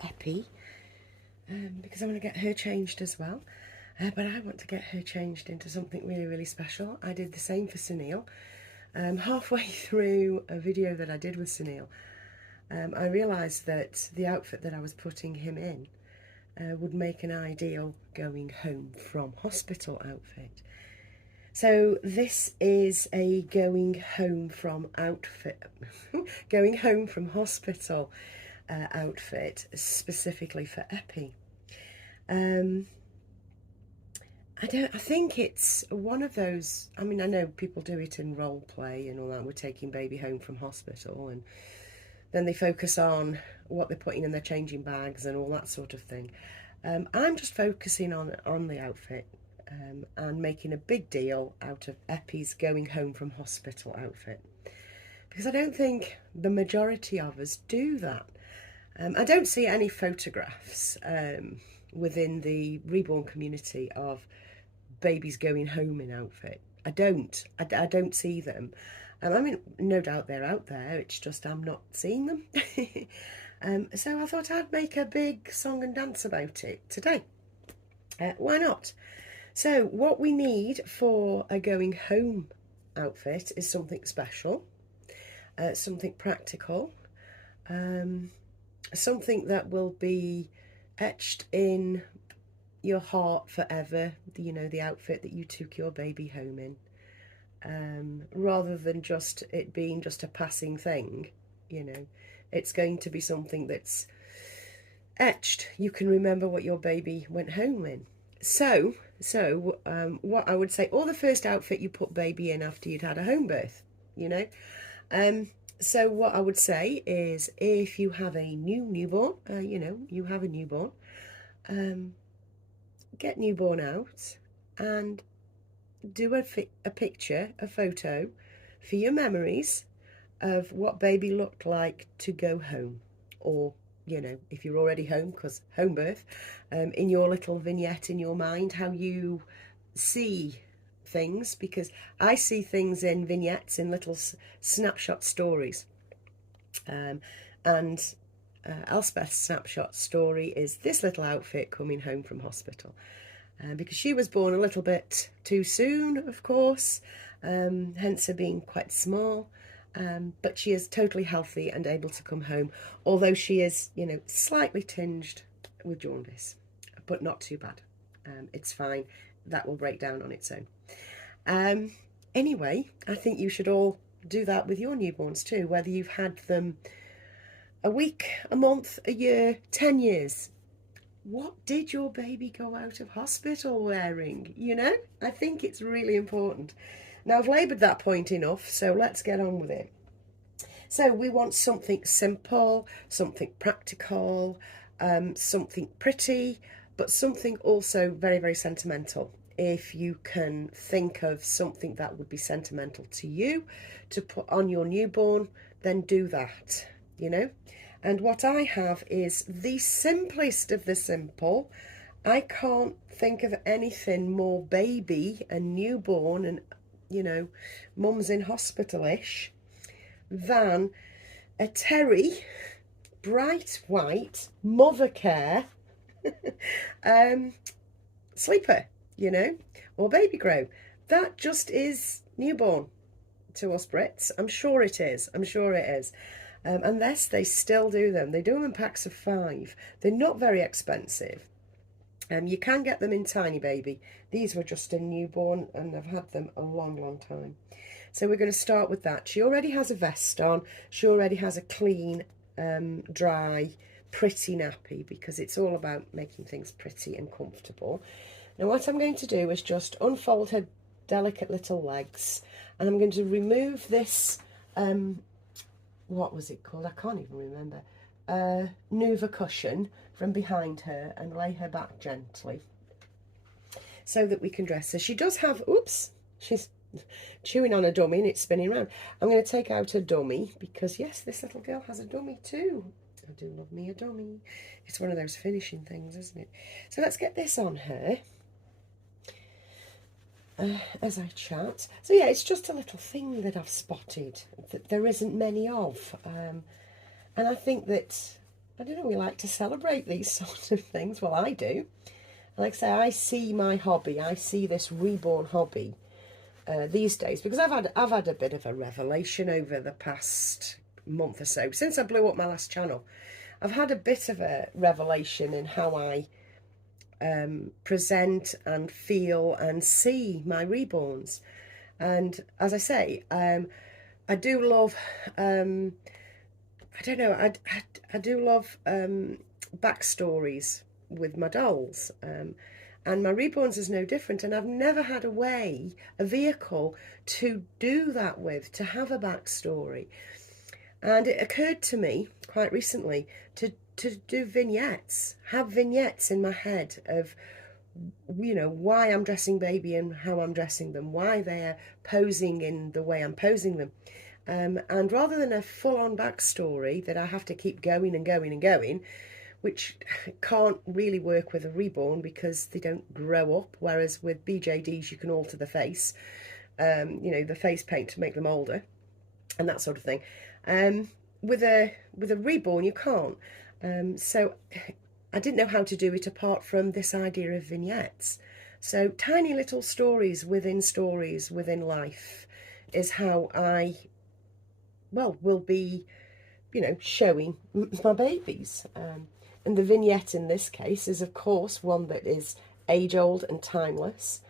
Eppie, because I want to get her changed as well. But I want to get her changed into something really, really special. I did the same for Sunil. Halfway through a video that I did with Sunil, I realised that the outfit that I was putting him in would make an ideal going home from hospital outfit. So this is a going home from outfit, going home from hospital outfit specifically for Eppie. I think it's one of those, I mean, I know people do it in role play and all that, we're taking baby home from hospital, and then they focus on what they're putting in their changing bags and all that sort of thing. I'm just focusing on the outfit and making a big deal out of Eppie's going home from hospital outfit, because I don't think the majority of us do that. I don't see any photographs within the Reborn community of babies going home in outfit. I don't see them. I mean, no doubt they're out there, it's just I'm not seeing them. So I thought I'd make a big song and dance about it today. Why not? So what we need for a going home outfit is something special, something practical, something that will be etched in your heart forever, you know, the outfit that you took your baby home in, rather than just it being just a passing thing. You know, it's going to be something that's etched. You can remember what your baby went home in. So what I would say, or the first outfit you put baby in after you'd had a home birth, you know. So what I would say is, if you have a newborn, you know, you have a newborn, get newborn out and do a picture, a photo for your memories of what baby looked like to go home, or, you know, if you're already home, because home birth, in your little vignette in your mind, how you see things, because I see things in vignettes, in little snapshot stories. And Elspeth's snapshot story is this little outfit coming home from hospital, because she was born a little bit too soon, of course, hence her being quite small, but she is totally healthy and able to come home, although she is, you know, slightly tinged with jaundice, but not too bad. It's fine, that will break down on its own. Anyway, I think you should all do that with your newborns too, whether you've had them a week, a month, a year, 10 years. What did your baby go out of hospital wearing? You know, I think it's really important. Now, I've laboured that point enough, so let's get on with it. So we want something simple, something practical, something pretty, but something also very, very sentimental. If you can think of something that would be sentimental to you to put on your newborn, then do that, you know. And what I have is the simplest of the simple. I can't think of anything more baby and newborn and, you know, mums in hospital-ish than a terry, bright white, mother care sleeper, you know, or baby grow. That just is newborn to us Brits. I'm sure it is. I'm sure it is. Unless they still do them. They do them in packs of 5. They're not very expensive. You can get them in tiny baby. These were just in newborn, and I've had them a long, long time. So we're going to start with that. She already has a vest on. She already has a clean, dry, pretty nappy, because it's all about making things pretty and comfortable. Now what I'm going to do is just unfold her delicate little legs, and I'm going to remove this, what was it called? I can't even remember. Nuva cushion from behind her, and lay her back gently so that we can dress her. She does have, oops, she's chewing on a dummy and it's spinning around. I'm going to take out a dummy, because yes, this little girl has a dummy too. I do love me a dummy. It's one of those finishing things, isn't it? So let's get this on her as I chat. So yeah, it's just a little thing that I've spotted that there isn't many of, and I think that I don't know, we like to celebrate these sort of things. Well, I do. Like I say, I see my hobby, I see this Reborn Hobby these days, because I've had a bit of a revelation over the past month or so, since I blew up my last channel. I've had a bit of a revelation in how I present and feel and see my reborns. And as I say, I do love, I don't know, I do love backstories with my dolls. And my reborns is no different, and I've never had a vehicle to do that with, to have a backstory. And it occurred to me quite recently to do vignettes, have vignettes in my head of, you know, why I'm dressing baby and how I'm dressing them, why they're posing in the way I'm posing them. And rather than a full-on backstory that I have to keep going and going and going, which can't really work with a reborn because they don't grow up, whereas with BJDs you can alter the face, you know, the face paint to make them older and that sort of thing. With a reborn you can't. So I didn't know how to do it apart from this idea of vignettes. So tiny little stories within life is how I, well, will be, you know, showing my babies. And the vignette in this case is, of course, one that is age-old and timeless.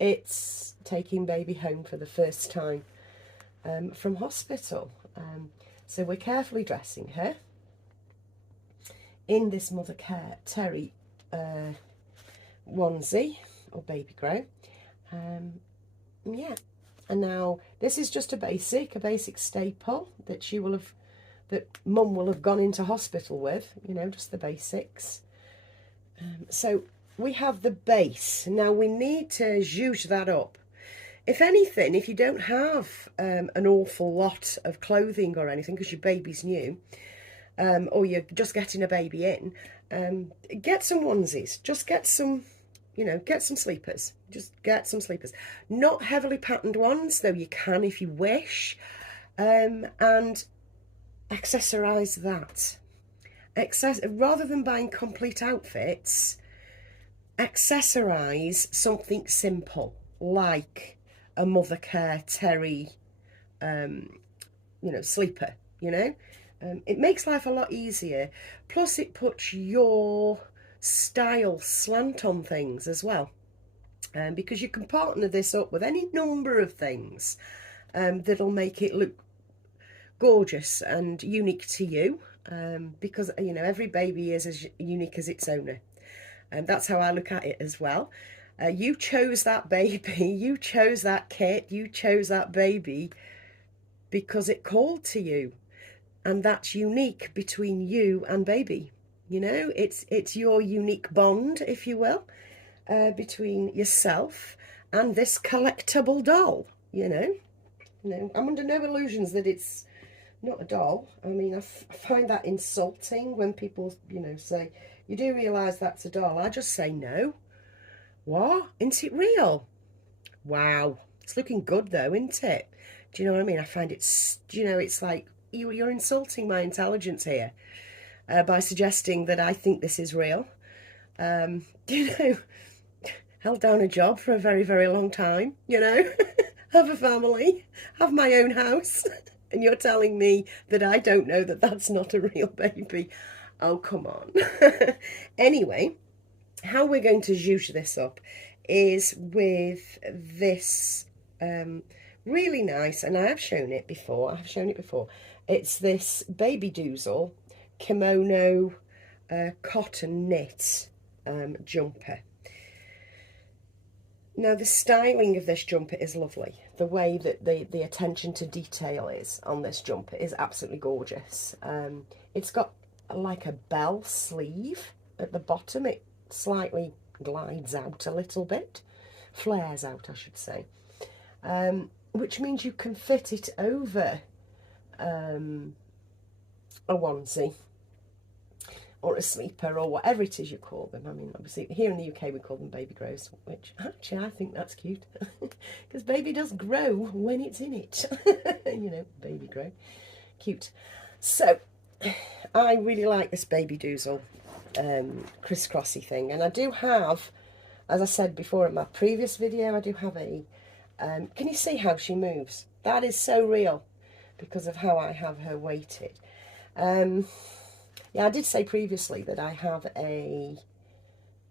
It's taking baby home for the first time from hospital. So we're carefully dressing her in this Mother Care Terry onesie, or baby grow. Yeah, and now this is just a basic staple that she will have, that Mum will have gone into hospital with, you know, just the basics. So we have the base. Now we need to zhuzh that up. If anything, if you don't have an awful lot of clothing or anything because your baby's new, or you're just getting a baby in, get some onesies. Just get some, you know, get some sleepers. Just get some sleepers. Not heavily patterned ones, though you can if you wish. And accessorize that. Rather than buying complete outfits, accessorize something simple like a Mother Care Terry, you know, sleeper. You know, it makes life a lot easier. Plus, it puts your style slant on things as well, because you can partner this up with any number of things that'll make it look gorgeous and unique to you, because, you know, every baby is as unique as its owner, and that's how I look at it as well. You chose that baby, you chose that kit, you chose that baby because it called to you, and that's unique between you and baby. You know, it's your unique bond, if you will, between yourself and this collectible doll. You know, I'm under no illusions that it's not a doll. I mean, I find that insulting when people, you know, say, you do realise that's a doll. I just say, no. What? Isn't it real? Wow. It's looking good though, isn't it? Do you know what I mean? I find it, you know, it's like, you're insulting my intelligence here by suggesting that I think this is real. You know, held down a job for a very, very long time, you know, have a family, have my own house. And you're telling me that I don't know that that's not a real baby. Oh, come on. Anyway, how we're going to zhuzh this up is with this really nice, and I have shown it before, it's this Baby Doozle kimono cotton knit jumper. Now, the styling of this jumper is lovely. The way that the attention to detail is on this jumper is absolutely gorgeous. It's got like a bell sleeve at the bottom. It slightly glides out a little bit, flares out, I should say, which means you can fit it over a onesie or a sleeper or whatever it is you call them. I mean, obviously here in the UK we call them baby grows, which actually I think that's cute because baby does grow when it's in it. You know, baby grow, cute. So I really like this Baby Doozle crisscrossy thing, and I do have, as I said before in my previous video, I do have a, can you see how she moves? That is so real because of how I have her weighted. Yeah, I did say previously that I have a,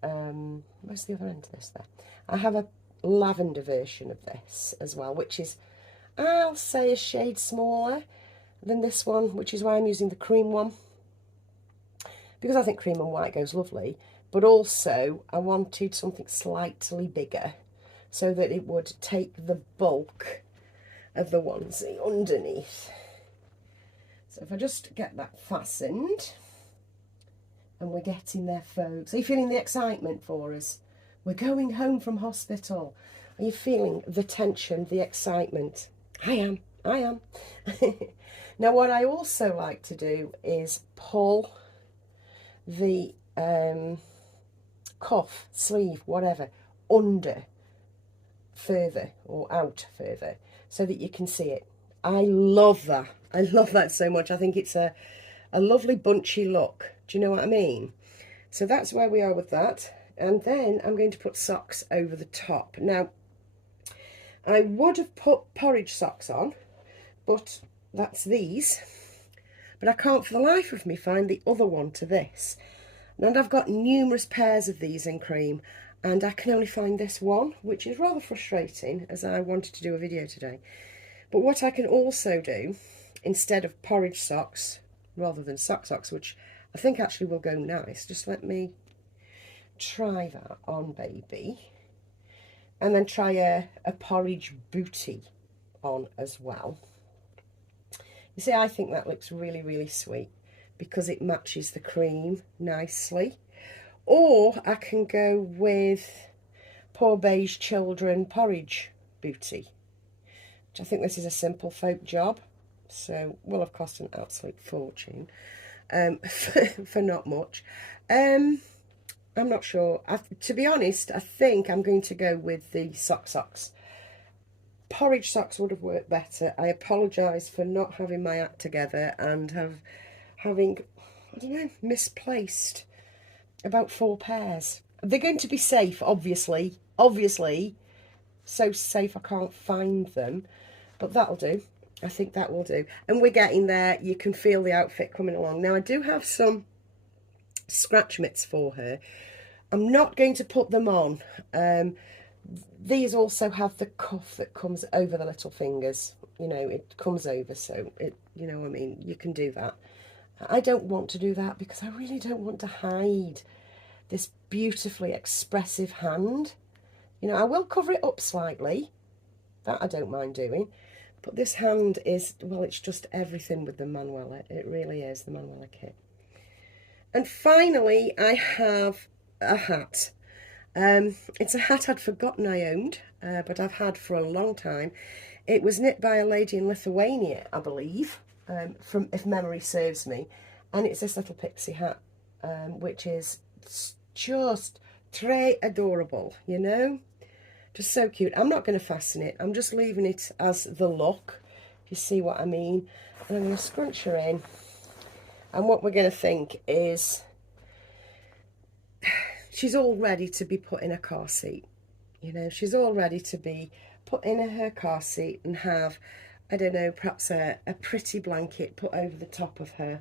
where's the other end of this there? I have a lavender version of this as well, which is, I'll say, a shade smaller than this one, which is why I'm using the cream one, because I think cream and white goes lovely, but also I wanted something slightly bigger so that it would take the bulk of the onesie underneath. So if I just get that fastened, and we're getting there, folks. Are you feeling the excitement for us? We're going home from hospital. Are you feeling the tension, the excitement? I am. Now, what I also like to do is pull the cuff, sleeve, whatever, under further or out further so that you can see it. I love that. I love that so much. I think it's a lovely bunchy look. Do you know what I mean? So that's where we are with that. And then I'm going to put socks over the top. Now, I would have put porridge socks on, but that's these. But I can't for the life of me find the other one to this. And I've got numerous pairs of these in cream, and I can only find this one, which is rather frustrating as I wanted to do a video today. But what I can also do, instead of porridge socks, rather than socks, which I think actually will go nice, just let me try that on baby, and then try a porridge bootie on as well. You see, I think that looks really, really sweet because it matches the cream nicely. Or I can go with Poor Beige Children porridge bootie, which I think this is a simple folk job, so will have cost an absolute fortune for not much. I'm not sure. To be honest, I think I'm going to go with the socks. Porridge socks would have worked better. I apologise for not having my act together and having, I don't know, misplaced about 4 pairs. They're going to be safe, obviously, so safe I can't find them, but that'll do. I think that will do. And we're getting there. You can feel the outfit coming along. Now, I do have some scratch mitts for her. I'm not going to put them on. These also have the cuff that comes over the little fingers. You know, it comes over, so it, you know what I mean, you can do that. I don't want to do that because I really don't want to hide this beautifully expressive hand. You know, I will cover it up slightly. That I don't mind doing. But this hand is, well, it's just everything with the Manuela. It really is, the Manuela kit. And finally, I have a hat. It's a hat I'd forgotten I owned, but I've had for a long time. It was knit by a lady in Lithuania, I believe, from if memory serves me. And it's this little pixie hat, which is just très adorable, you know? Just so cute. I'm not going to fasten it. I'm just leaving it as the look, if you see what I mean. And I'm going to scrunch her in. And what we're going to think is she's all ready to be put in a car seat. You know, she's all ready to be put in her car seat and have, I don't know, perhaps a pretty blanket put over the top of her.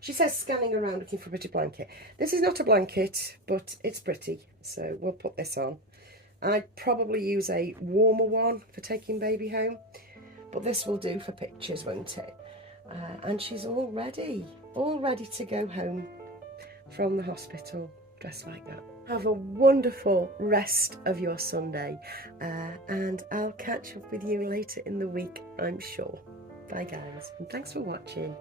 She says scanning around looking for a pretty blanket. This is not a blanket, but it's pretty. So we'll put this on. I'd probably use a warmer one for taking baby home, but this will do for pictures, won't it? And she's all ready to go home from the hospital dressed like that. Have a wonderful rest of your Sunday, and I'll catch up with you later in the week, I'm sure. Bye guys, and thanks for watching.